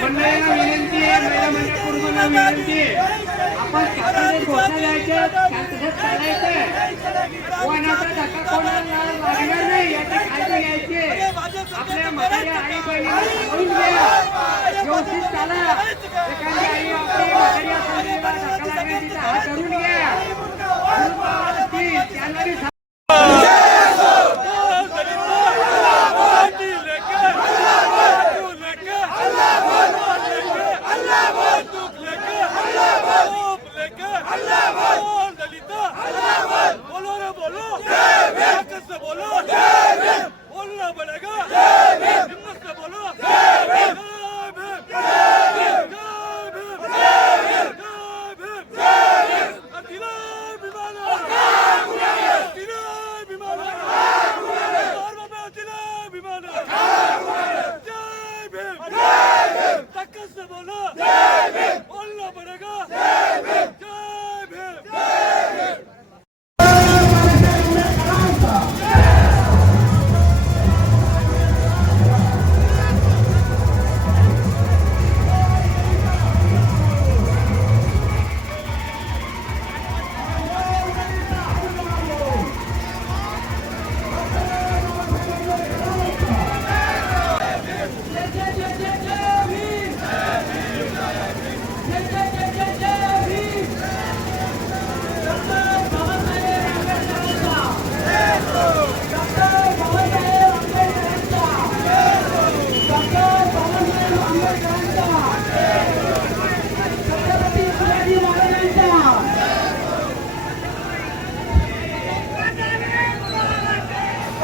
मंडळींना विनंती आहे, महिला मंडळ पूर्वना विनंती आहे, आपण शासनाने घोषणा द्यायचे, शांततेत चालायचं, कोणाचा धक्का कोणाला लागणार नाही याची काळजी घ्यायची. आपल्या म्हाताऱ्या आई बहिणीला सांभाळून घ्या, व्यवस्थित चाला. एखादी आई आपली म्हातारी असेल तिला धक्का लागेल तिचा हात धरून घ्या.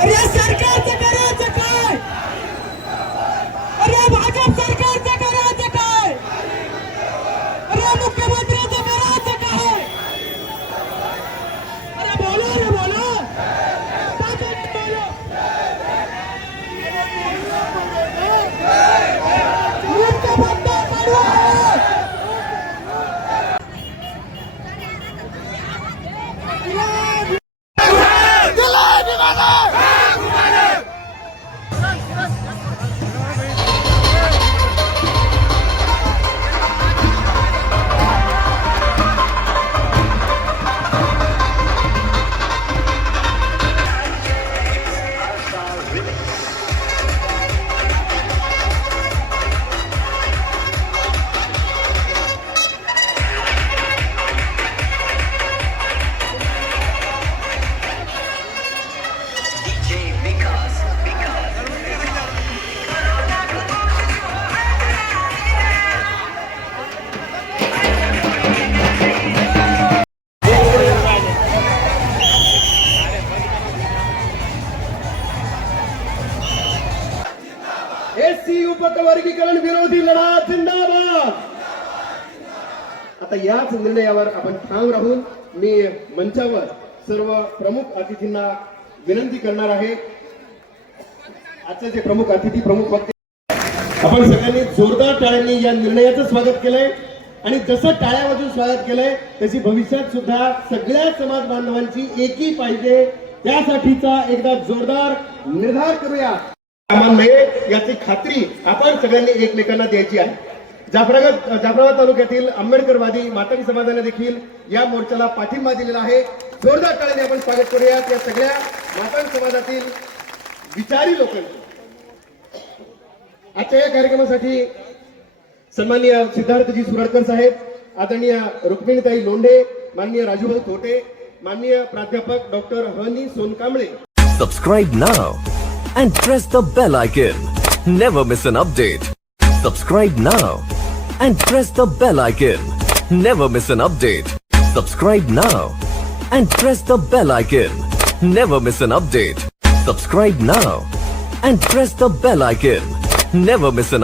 त्यांना सरकारचं करायचं काय? अरे भाजप सरकारचं करायचं काय? अरे मुख्यमंत्र्यांचं करायचं काय? अरे बोला रे बोला, एससी उपवर्गीकरण विरोधी लढा जिंदाबाद. आता याच निर्णयावर आपण ठाम राहून मी मंचावर सर्व प्रमुख अतिथींना विनंती करणार आहे. आजचे जे प्रमुख अतिथी प्रमुख वक्ते आपण सगळ्यांनी जोरदार टाळ्यांनी या निर्णयाचं स्वागत केलंय आणि जसं टाळ्या वाजून स्वागत केलंय तशी भविष्यात सुद्धा सगळ्या समाज बांधवांची एकी पाहिजे त्यासाठीचा एकदा जोरदार निर्धार करूया याची खात्री आपण सगळ्यांनी एकमेकांना द्यायची आहे. जाफराबाद तालुक्यातील आंबेडकरवादी मातंग समाजाने देखील या मोर्चाला पाठिंबा दिलेला आहे. जोरदार टाळ्याने आपण स्वागत करूयात या सगळ्या मातंग समाजातील विचारी लोकांचे. आजच्या या कार्यक्रमासाठी सन्माननीय सिद्धार्थजी सुरडकर साहेब, आदरणीय रुक्मिणीताई लोंढे, माननीय राजूभाऊ थोटे, माननीय प्राध्यापक doctor honey Sonkamble. Subscribe now and press the bell icon. Never miss an update. Subscribe now and press the bell icon. Never miss an update. Subscribe now and press the bell icon. Never miss an update. Subscribe now and press the bell icon. Never miss an